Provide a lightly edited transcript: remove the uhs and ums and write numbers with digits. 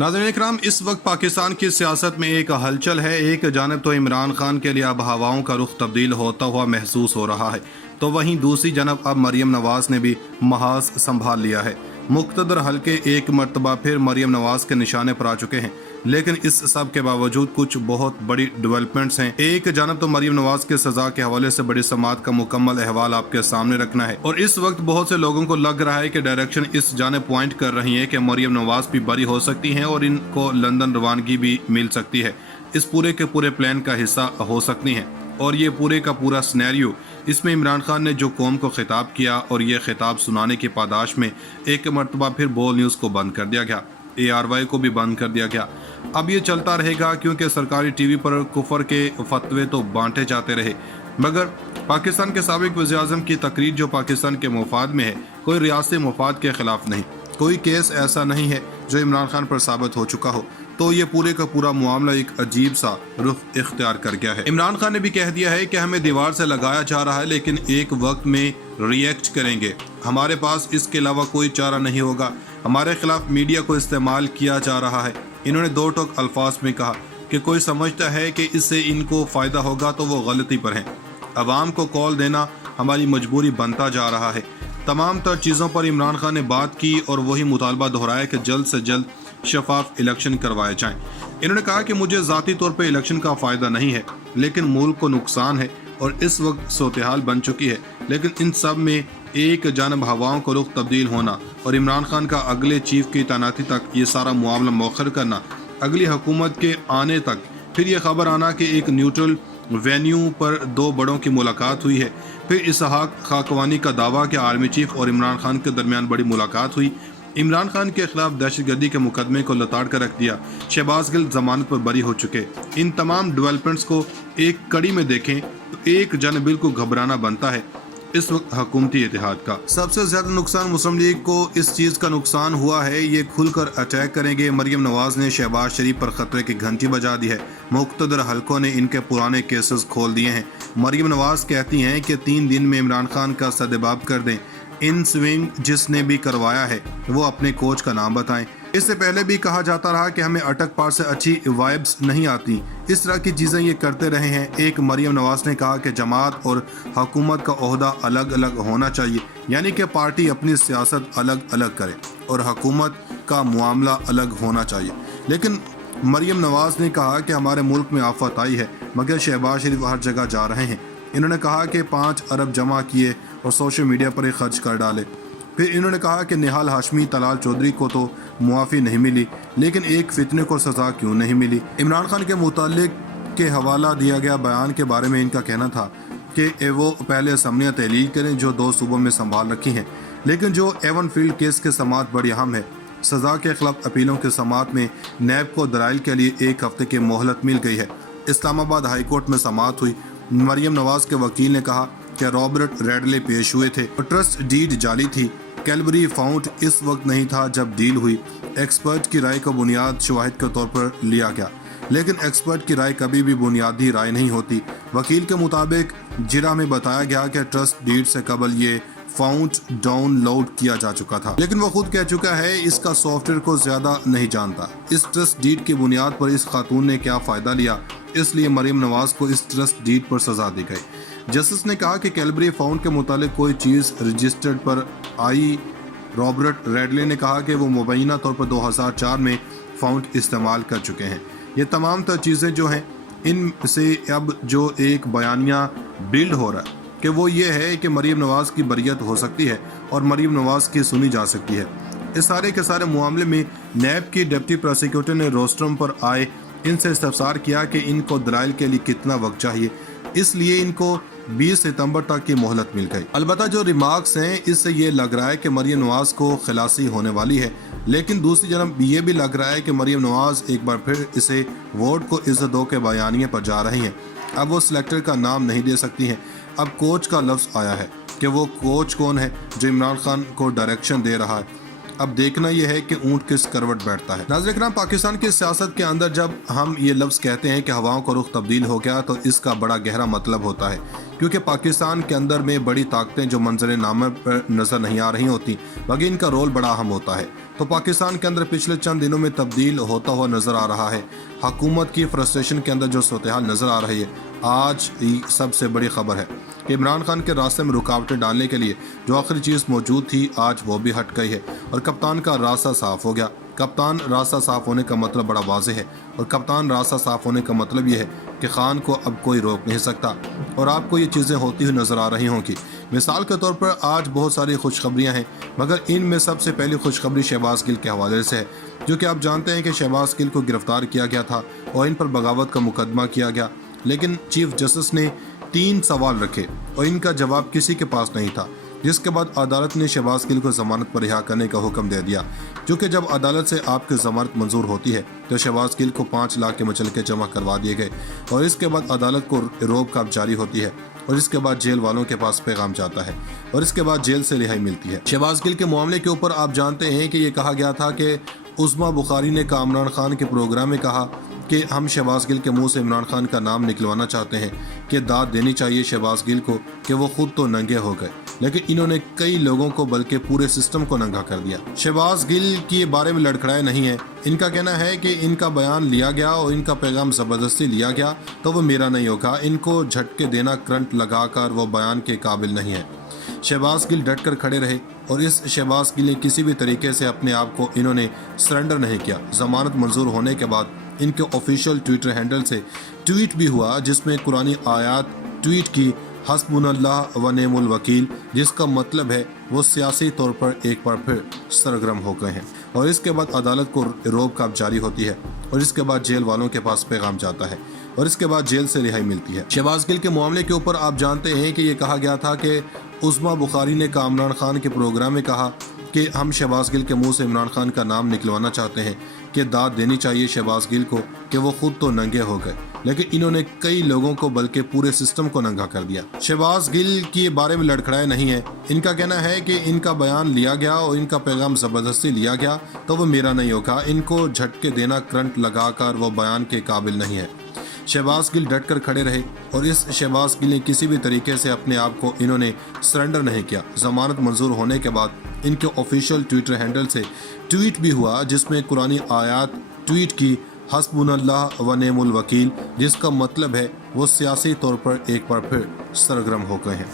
नाज़रीन इकराम, इस वक्त पाकिस्तान की सियासत में एक हलचल है। एक जानब तो इमरान खान के लिए अब हवाओं का रुख तब्दील होता हुआ महसूस हो रहा है, तो वहीं दूसरी जानब अब मरीम नवाज ने भी महाज संभाल लिया है। मुख्तदर हल्के एक मरतबा फिर मरीम नवाज के निशाने पर आ चुके हैं, लेकिन इस सब के बावजूद कुछ बहुत बड़ी डेवलपमेंट्स हैं। एक जानब तो मरीम नवाज के सजा के हवाले से बड़ी समात का मुकम्मल अहवाल आपके सामने रखना है, और इस वक्त बहुत से लोगों को लग रहा है कि डायरेक्शन इस जानिब पॉइंट कर रही है कि मरीम नवाज भी बरी हो सकती हैं और इनको लंदन रवानगी भी मिल सकती है, इस पूरे के पूरे प्लान का हिस्सा हो सकती हैं। और ये पूरे का पूरा सिनेरियो, इसमें इमरान खान ने जो कौम को खिताब किया और ये खिताब सुनाने की पादाश में एक मरतबा फिर बोल न्यूज़ को बंद कर दिया गया, ARY को भी बंद कर दिया गया। अब ये चलता रहेगा क्योंकि सरकारी TV पर कुफर के फतवे तो बांटे जाते रहे, मगर पाकिस्तान के साबिक वज़ीर-ए-आज़म की तकरीर जो पाकिस्तान के मुफाद में है, कोई रियासती मुफाद के खिलाफ नहीं, कोई केस ऐसा नहीं है जो इमरान खान पर साबित हो चुका हो, तो ये पूरे का पूरा मामला एक अजीब सा रुख इख्तियार कर गया है। इमरान खान ने भी कह दिया है कि हमें दीवार से लगाया जा रहा है, लेकिन एक वक्त में रिएक्ट करेंगे, हमारे पास इसके अलावा कोई चारा नहीं होगा, हमारे खिलाफ मीडिया को इस्तेमाल किया जा रहा है। इन्होंने दो टोक अल्फाज में कहा कि कोई समझता है कि इससे इनको फ़ायदा होगा तो वो गलती पर हैं। अवाम को कॉल देना हमारी मजबूरी बनता जा रहा है। तमाम तर चीज़ों पर इमरान खान ने बात की और वही मुतालबा दोहराया कि जल्द से जल्द शफाफ इलेक्शन करवाए जाएं। इन्होंने कहा कि मुझे ज़ाती तौर पर इलेक्शन का फ़ायदा नहीं है, लेकिन मुल्क को नुकसान है और इस वक्त सूरत-ए-हाल बन चुकी है, लेकिन इन सब में एक जानब हवाओं को रुख तब्दील होना और इमरान खान का अगले चीफ की तैनाती तक ये सारा मामला मौखर करना, अगली हुकूमत के आने तक फिर ये खबर आना कि एक न्यूट्रल वेन्यू पर दो बड़ों की मुलाकात हुई है, फिर इसहाक खाकवानी का दावा कि आर्मी चीफ और इमरान खान के दरमियान बड़ी मुलाकात हुई, इमरान खान के खिलाफ दहशतगर्दी के मुकदमे को लताड़ कर रख दिया, शहबाज गिल जमानत पर बरी हो चुके। इन तमाम डेवलपमेंट्स को एक कड़ी में देखें तो एक जन बिल्कुल घबराना बनता है इस वक्त हुकूमती इत्तेहाद का। सबसे ज्यादा नुकसान मुस्लिम लीग को इस चीज़ का नुकसान हुआ है, ये खुलकर अटैक करेंगे। मरीम नवाज ने शहबाज शरीफ पर खतरे की घंटी बजा दी है, मुख्तदर हलकों ने इनके पुराने केसेस खोल दिए हैं। मरीम नवाज कहती हैं कि 3 दिन में इमरान खान का सदेबाब कर दें, इन स्विंग जिसने भी करवाया है वो अपने कोच का नाम बताएं। इससे पहले भी कहा जाता रहा कि हमें अटक पार से अच्छी वाइब्स नहीं आती, इस तरह की चीज़ें ये करते रहे हैं। एक मरीम नवाज ने कहा कि जमात और हुकूमत का ओहदा अलग अलग होना चाहिए, यानी कि पार्टी अपनी सियासत अलग अलग करे और हुकूमत का मामला अलग होना चाहिए। लेकिन मरीम नवाज ने कहा कि हमारे मुल्क में आफत आई है, मगर शहबाज शरीफ हर जगह जा रहे हैं। इन्होंने कहा कि 5 अरब जमा किए और सोशल मीडिया पर ही खर्च कर डाले। फिर इन्होंने कहा कि निहाल हाशमी, तलाल चौधरी को तो मुआफ़ी नहीं मिली, लेकिन एक फितने को सज़ा क्यों नहीं मिली। इमरान खान के मुतालिक के हवाला दिया गया बयान के बारे में इनका कहना था कि वो पहले असम्बलियाँ तहलील करें जो 2 सूबों में संभाल रखी हैं, लेकिन जो एवन फील्ड केस के समात बड़ी अहम है। सज़ा के खिलाफ अपीलों के समात में नैब को दलाइल के लिए 1 हफ्ते की मोहलत मिल गई है। इस्लामाबाद हाई कोर्ट में समात हुई। मरीम नवाज के वकील ने कहा कि रॉबर्ट रेडले पेश हुए थे और ट्रस्ट डीड जाली थी। कैलबरी फाउंड इस वक्त नहीं था जब डील हुई। एक्सपर्ट की राय को बुनियाद शवाहिद के तौर पर लिया गया, लेकिन एक्सपर्ट की राय कभी भी बुनियादी राय नहीं होती। वकील के मुताबिक जिरा में बताया गया कि ट्रस्ट डीड से कबल ये फाउंड डाउनलोड किया जा चुका था, लेकिन वो खुद कह चुका है इसका सॉफ्टवेयर को ज्यादा नहीं जानता। इस ट्रस्ट डीड की बुनियाद पर इस खातून ने क्या फ़ायदा लिया, इसलिए मरीम नवाज को इस ट्रस्ट डीड पर सजा दी गई। जस्टिस ने कहा कि कैलबरी फाउंड के मुतालिक कोई चीज़ रजिस्टर्ड पर आई। रॉबर्ट रेडले ने कहा कि वो मुबैना तौर पर 2004 में फाउंड इस्तेमाल कर चुके हैं। ये तमाम तर चीज़ें जो हैं, इनसे अब जो एक बयानिया बिल्ड हो रहा है कि वो ये है कि मरीम नवाज की बरियत हो सकती है और मरीम नवाज की सुनी जा सकती है। इस सारे के सारे मामले में नैब की डिप्टी प्रोसिक्यूटर ने रोस्ट्रम पर आए इनसे इस्तफसार किया कि इनको दलाइल के लिए कितना वक्त चाहिए, इसलिए इनको 20 सितंबर तक की मोहलत मिल गई। अलबत्ता जो रिमार्क्स हैं, इससे ये लग रहा है कि मरीम नवाज को खलासी होने वाली है, लेकिन दूसरी जानब ये भी लग रहा है कि मरीम नवाज एक बार फिर इसे वोट को इज्जत दो के बयानिए पर जा रही हैं। अब वो सिलेक्टर का नाम नहीं दे सकती हैं। अब कोच का लफ्ज़ आया है कि वो कोच कौन है जो इमरान खान को डायरेक्शन दे रहा है। अब देखना यह है कि ऊंट किस करवट बैठता है। नाज़रीन इकराम, पाकिस्तान की सियासत के अंदर जब हम ये लफ्ज़ कहते हैं कि हवाओं का रुख तब्दील हो गया, तो इसका बड़ा गहरा मतलब होता है, क्योंकि पाकिस्तान के अंदर में बड़ी ताकतें जो मंजर नामे पर नज़र नहीं आ रही होती, बल्कि इनका रोल बड़ा अहम होता है। तो पाकिस्तान के अंदर पिछले चंद दिनों में तब्दील होता हुआ नजर आ रहा है। हुकूमत की फ्रस्ट्रेशन के अंदर जो सूरत-ए-हाल नजर आ रही है, आज ही सबसे बड़ी खबर है कि इमरान खान के रास्ते में रुकावटें डालने के लिए जो आखिरी चीज़ मौजूद थी, आज वो भी हट गई है और कप्तान का रास्ता साफ हो गया। कप्तान रास्ता साफ होने का मतलब बड़ा वाज़ेह है और कप्तान रास्ता साफ होने का मतलब ये है कि खान को अब कोई रोक नहीं सकता और आपको ये चीज़ें होती हुई नज़र आ रही होंगी। मिसाल के तौर पर आज बहुत सारी खुशखबरियाँ हैं, मगर इनमें सबसे पहली खुशखबरी शहबाज गिल के हवाले से है, जो कि आप जानते हैं कि शहबाज गिल को गिरफ्तार किया गया था और इन पर बगावत का मुकदमा किया गया, लेकिन चीफ जस्टिस ने 3 सवाल रखे और इनका जवाब किसी के पास नहीं था, जिसके बाद अदालत ने शहबाज गिल को ज़मानत पर रिहा करने का हुक्म दे दिया। क्योंकि जब अदालत से आपकी ज़मानत मंजूर होती है तो शहबाज गिल को 5 लाख के मुचलके जमा करवा दिए गए और इसके बाद अदालत को रोक काब जारी होती है और इसके बाद जेल वालों के पास पैगाम जाता है और इसके बाद जेल से रिहाई मिलती है। शहबाज गिल के मामले के ऊपर आप जानते हैं कि ये कहा गया था कि उस्मा बुखारी ने इमरान खान के प्रोग्राम में कहा कि हम शहबाज गिल के मुंह से इमरान खान का नाम निकलवाना चाहते हैं कि दाद देनी चाहिए शहबाज गिल को कि वो खुद तो नंगे हो गए, लेकिन इन्होंने कई लोगों को बल्कि पूरे सिस्टम को नंगा कर दिया। शहबाज गिल के बारे में लड़खड़ाए नहीं है, इनका कहना है कि इनका बयान लिया गया और इनका पैगाम ज़बरदस्ती लिया गया तो वो मेरा नहीं होगा, इनको झटके देना करंट लगाकर वो बयान के काबिल नहीं है। शहबाज गिल डट कर खड़े रहे और इस शहबाज गिल ने किसी भी तरीके से अपने आप को इन्होंने सरेंडर नहीं किया। ज़मानत मंजूर होने के बाद इनके ऑफिशियल ट्विटर हैंडल से ट्वीट भी हुआ जिसमें कुरानी आयत ट्वीट की, हस्बुनल्लाह व नेमुल वकील, जिसका मतलब है वो सियासी तौर पर एक बार फिर सरगर्म हो गए हैं और इसके बाद अदालत को रोक काब जारी होती है और इसके बाद जेल वालों के पास पैगाम जाता है और इसके बाद जेल से रिहाई मिलती है। शहबाज गिल के मामले के ऊपर आप जानते हैं कि ये कहा गया था कि उस्मा बुखारी ने इमरान खान के प्रोग्राम में कहा कि हम शहबाज गिल के मुंह से इमरान खान का नाम निकलवाना चाहते हैं कि दाद देनी चाहिए शहबाज गिल को कि वो खुद तो नंगे हो गए, लेकिन इन्होंने कई लोगों को बल्कि पूरे सिस्टम को नंगा कर दिया। शहबाज गिल के बारे में लड़खड़ाए नहीं है, इनका कहना है कि इनका बयान लिया गया और इनका पैगाम ज़बरदस्ती लिया गया तो वो मेरा नहीं होगा, इनको झटके देना करंट लगाकर वो बयान के काबिल नहीं है। शहबाज गिल डट कर खड़े रहे और इस शहबाज गिल ने किसी भी तरीके से अपने आप को इन्होंने सरेंडर नहीं किया। ज़मानत मंजूर होने के बाद इनके ऑफिशियल ट्विटर हैंडल से ट्वीट भी हुआ जिसमें कुरानी आयत ट्वीट की, हस्बुनल्लाह व नेमुल वकील, जिसका मतलब है वो सियासी तौर पर एक बार फिर सरगर्म हो गए हैं।